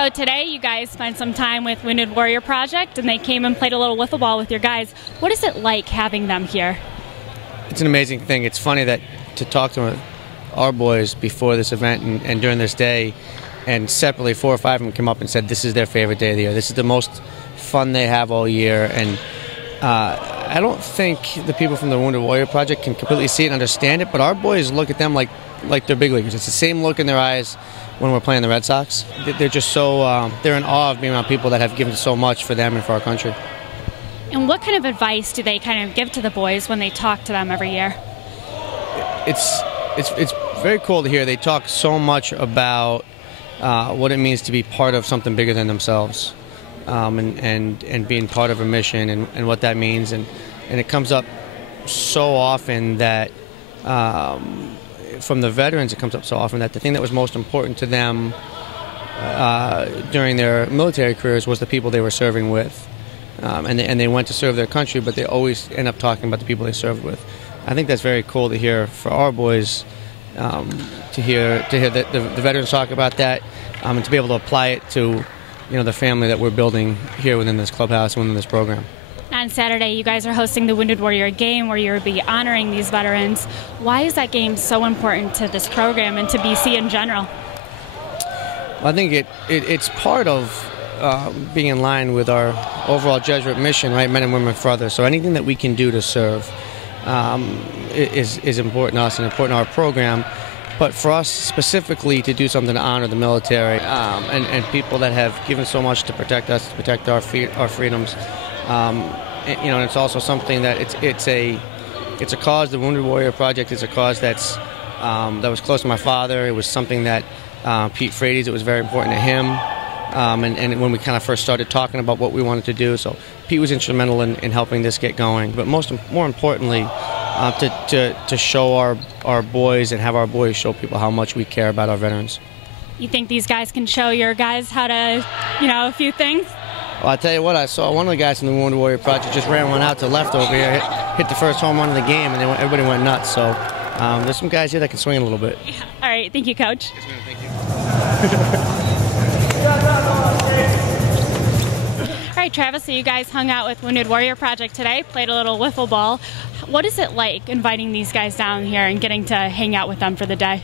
So today you guys spent some time with Wounded Warrior Project, and they came and played a little wiffle ball with your guys. What is it like having them here? It's an amazing thing. It's funny that to talk to our boys before this event and during this day, and separately 4 or 5 of them came up and said this is their favorite day of the year. This is the most fun they have all year. And I don't think the people from the Wounded Warrior Project can completely see it and understand it, but our boys look at them like they're big leaguers. It's the same look in their eyes when we're playing the Red Sox. They're just so, they're in awe of being around people that have given so much for them and for our country. And what kind of advice do they kind of give to the boys when they talk to them every year? It's very cool to hear. They talk so much about what it means to be part of something bigger than themselves, and being part of a mission and what that means. And it comes up so often that from the veterans, it comes up so often that the thing that was most important to them during their military careers was the people they were serving with. And they went to serve their country, but they always end up talking about the people they served with. I think that's very cool to hear for our boys, to hear that the veterans talk about that, and to be able to apply it to, the family that we're building here within this clubhouse and within this program. On Saturday, you guys are hosting the Wounded Warrior game where you'll be honoring these veterans. Why is that game so important to this program and to BC in general? I think it's part of being in line with our overall Jesuit mission, right? Men and women for others. So anything that we can do to serve is important to us and important to our program. But for us specifically to do something to honor the military and people that have given so much to protect us, to protect our freedoms. And it's also something that it's a cause. The Wounded Warrior Project is a cause that was close to my father. It was something that Pete Frates, it was very important to him. And when we kind of first started talking about what we wanted to do, so Pete was instrumental in helping this get going. But more importantly, to show our boys and have our boys show people how much we care about our veterans. You think these guys can show your guys how to, a few things? Well, I'll tell you what, I saw one of the guys from the Wounded Warrior Project just ran one out to left over here, hit the first home run of the game, and everybody went nuts. So there's some guys here that can swing a little bit. Yeah. All right, thank you, Coach. Yes, ma'am, thank you. All right, Travis, so you guys hung out with Wounded Warrior Project today, played a little wiffle ball. What is it like inviting these guys down here and getting to hang out with them for the day?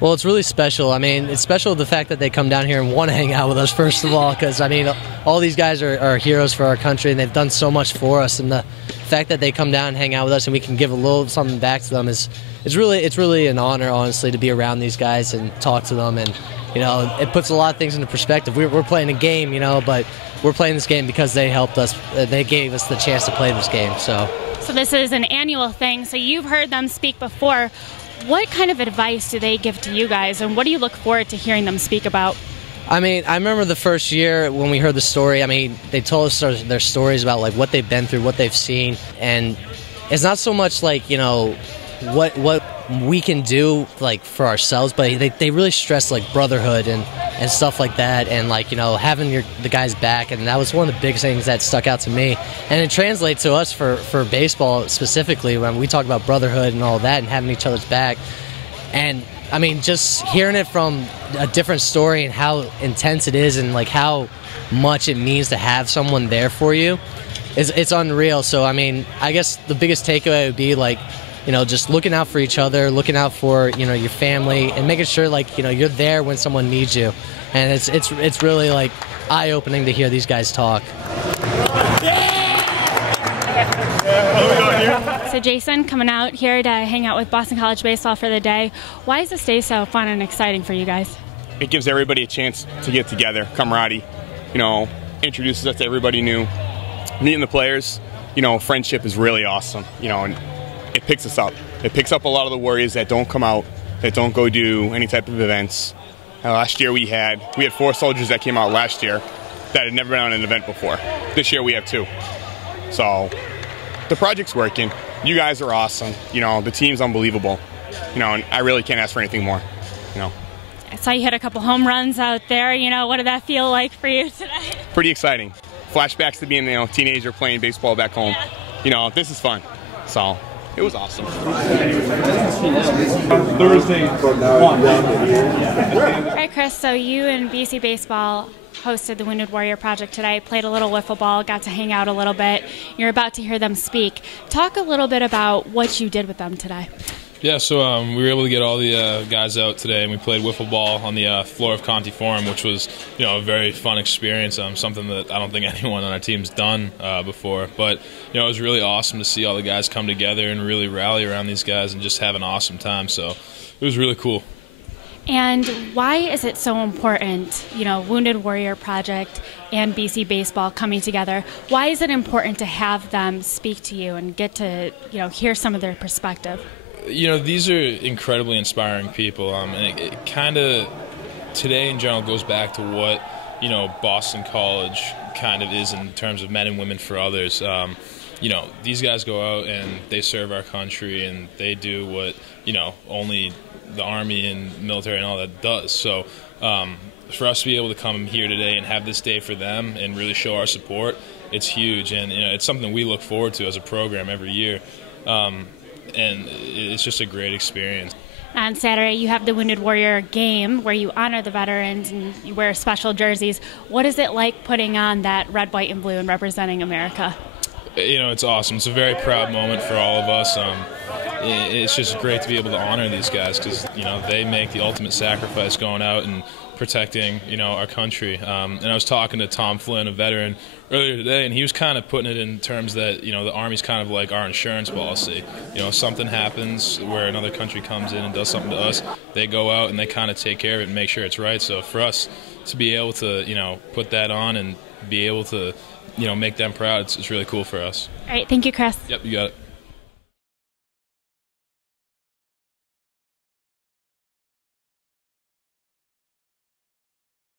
Well, it's really special. I mean, it's special the fact that they come down here and want to hang out with us, first of all, because, I mean, all these guys are heroes for our country, and they've done so much for us. And the fact that they come down and hang out with us and we can give a little something back to them it's really an honor, honestly, to be around these guys and talk to them. And, it puts a lot of things into perspective. We're playing a game, but we're playing this game because they helped us. They gave us the chance to play this game. So this is an annual thing, so you've heard them speak before. What kind of advice do they give to you guys, and what do you look forward to hearing them speak about? I mean, I remember the first year when we heard the story. I mean, they told us their stories about like what they've been through, what they've seen, and it's not so much like what we can do like for ourselves, but they really stress like brotherhood and stuff like that, and having the guys back, and that was one of the big things that stuck out to me. And it translates to us for baseball specifically when we talk about brotherhood and all that and having each other's back. And I mean, just hearing it from a different story and how intense it is and like how much it means to have someone there for you it's unreal. So I mean, I guess the biggest takeaway would be just looking out for each other, looking out for, your family, and making sure, you're there when someone needs you. And it's really, eye-opening to hear these guys talk. So, Jason, coming out here to hang out with Boston College Baseball for the day, why is this day so fun and exciting for you guys? It gives everybody a chance to get together, camaraderie, introduces us to everybody new. Meeting the players, friendship is really awesome, and it picks us up. It picks up a lot of the Warriors that don't come out, that don't go do any type of events. Last year we had 4 soldiers that came out last year that had never been on an event before. This year we have 2. So the project's working. You guys are awesome. The team's unbelievable. And I really can't ask for anything more. I saw you hit a couple home runs out there. What did that feel like for you today? Pretty exciting. Flashbacks to being a teenager playing baseball back home. This is fun. So it was awesome. Thursday, 1. All right, Chris, so you and BC Baseball hosted the Wounded Warrior Project today, played a little wiffle ball, got to hang out a little bit. You're about to hear them speak. Talk a little bit about what you did with them today. Yeah, so we were able to get all the guys out today, and we played wiffle ball on the floor of Conti Forum, which was, a very fun experience. Something that I don't think anyone on our team's done before. But it was really awesome to see all the guys come together and really rally around these guys and just have an awesome time. So it was really cool. And why is it so important, Wounded Warrior Project and BC Baseball coming together? Why is it important to have them speak to you and get to, hear some of their perspective? These are incredibly inspiring people, and it kind of, today in general, goes back to what, Boston College kind of is in terms of men and women for others. These guys go out and they serve our country, and they do what, only the Army and military and all that does. So for us to be able to come here today and have this day for them and really show our support, it's huge, and it's something we look forward to as a program every year. And it's just a great experience. On Saturday, you have the Wounded Warrior game where you honor the veterans and you wear special jerseys. What is it like putting on that red, white, and blue and representing America? It's awesome. It's a very proud moment for all of us. It's just great to be able to honor these guys because, they make the ultimate sacrifice going out and protecting, our country. And I was talking to Tom Flynn, a veteran, earlier today, and he was kind of putting it in terms that, the Army's kind of like our insurance policy. If something happens where another country comes in and does something to us, they go out and they kind of take care of it and make sure it's right. So for us to be able to, put that on and be able to, make them proud, it's really cool for us. All right, thank you, Chris. Yep, you got it.